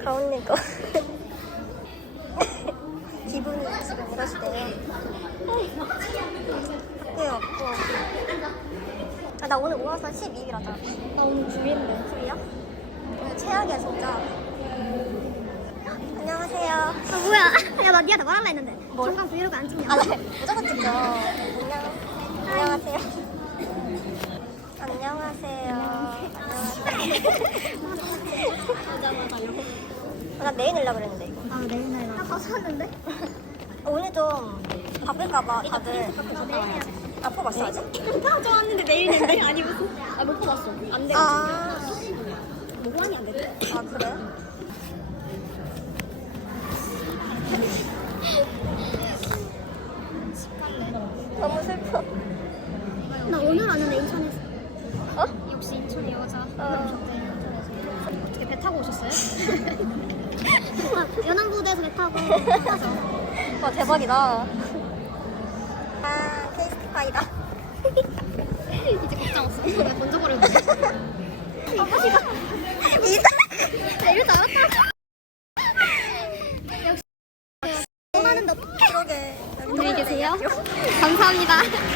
가온님 거 기분이 지금 이러시대요. 학교에 없고. 아, 나 오늘 5월선 12일이라잖아. 나 오늘 9일인데. 9일이야? 오늘 최악이야 진짜. 안녕하세요. 아 뭐야? 야 나 니한테 말할라 했는데. 뭘? 잠깐 브이로그 안 찍냐? 아, 네. 무조건 찍죠. 안녕하세요. 안녕하세요. 나 내일 내려고 그랬는데 이거. 아 내일 날 나 가서 왔는데? 오늘 좀 바쁠까봐 다들 아, 뽑았어 아직? 저 왔는데 내일 낸대? 아니 무슨? 아못 뽑았어. 안 돼. 아, 모관이 안 돼. 아 그래? 너무 슬퍼. 나 오늘 왔는데 인천에서. 어? 역시 인천의 여자. 어떻게 배 타고 오셨어요? 연안부대에서 배 타고 가죠. 와 대박이다. 아 케이스티파이다. 이제 걱정 없어. 내가 먼저 버렸는데. 이사. 이럴 줄 알았다. 역시 원하는데 어떡해. 그러게. 안녕히 계세요. 감사합니다.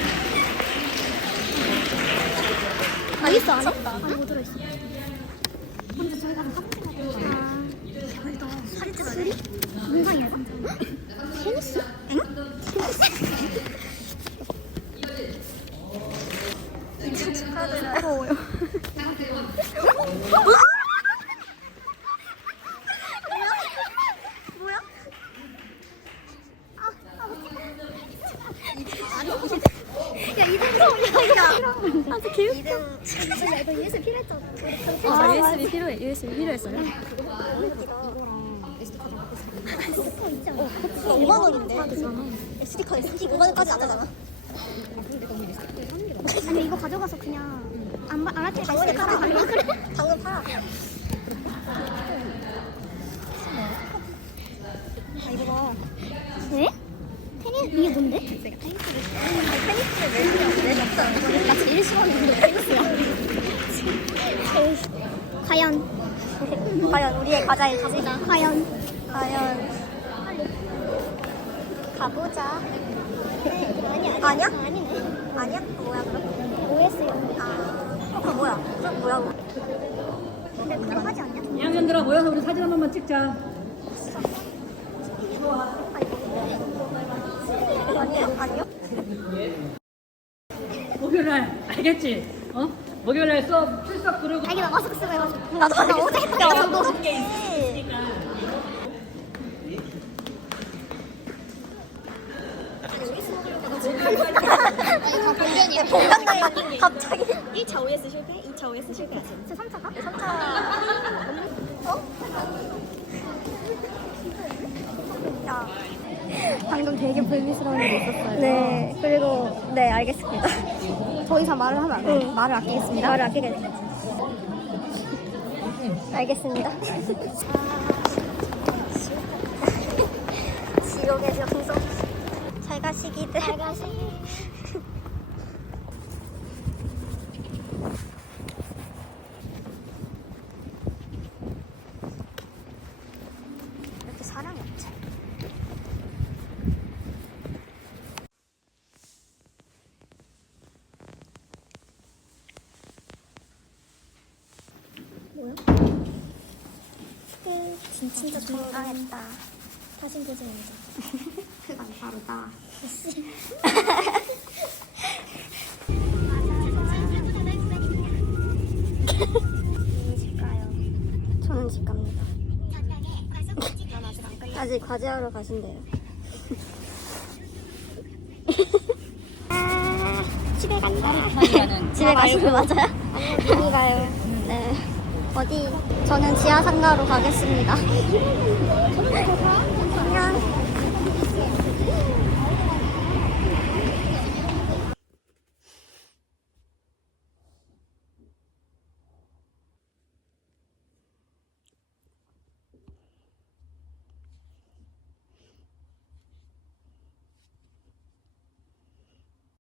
뭐 있어 안에? 안에 뭐 들어있어? 근데 저희 가서 사진 찍어야 돼. 아, 대박이다. 사진 찍어야 돼? 문상이야? 테니스? 응? 인천 축하드려요. 부러워요. 뭐야? 야 이름 야, 아주 개웃겨. 이름 야 이거 USB 필요했잖아. 아, USB 필요해. USB 필요했어요? 어, 5만 원인데. SD 카드 5만 원까지 안 하잖아. 아니 이거 가져가서 그냥 안 할 때 당근에 팔아. 그래? 당근 팔아. 아 이거 봐. 왜? 테니스 이게 뭔데? 테니스를 왜 줬어? 나 제일 싫어하는 게 테니스야. 과연 과연 우리의 과자일지. 가보자. 과연 가보자. 아니야 아니야? 아니네. 아니야? 뭐야 그럼? OS요. 아, 그럼 뭐야? 그럼 뭐야? 근데 그거 하지 않냐? 2학년들아 모여서 우리 사진 한 번만 찍자. 아니요? 목요일날 알겠지? 어? 목요일날 수업 출석 부르고. 자기 나 마스크 쓰고 해가지고. 나도 나 어제 했다. 야, 너 어떡해. 아니 다 본전이야. 본관당이 갑자기 1차 OS 실패, 2차 OS 실패. 제 3차가? 3차. 어? 야. 방금 되게 불미스러운 일이 있었어요. 네, 그리고 네 알겠습니다. 더 이상 말을 하면 안 돼. 말을 아끼겠습니다. 말을 아끼겠습니다. 알겠습니다. 지옥의 정성. 잘 가시기들. 잘 가시. 이렇게 사람이 없지. 뭐야? 진짜 건강했다. 다신 보지 말자. 그건 바로 나. 집 가요. 저는 집 갑니다. 아직 과제하러 가신대요. 집에 간다. 집에 가시는 거 맞아요? 아니요, 미리 가요. 네. 어디? 저는 지하 상가로 가겠습니다.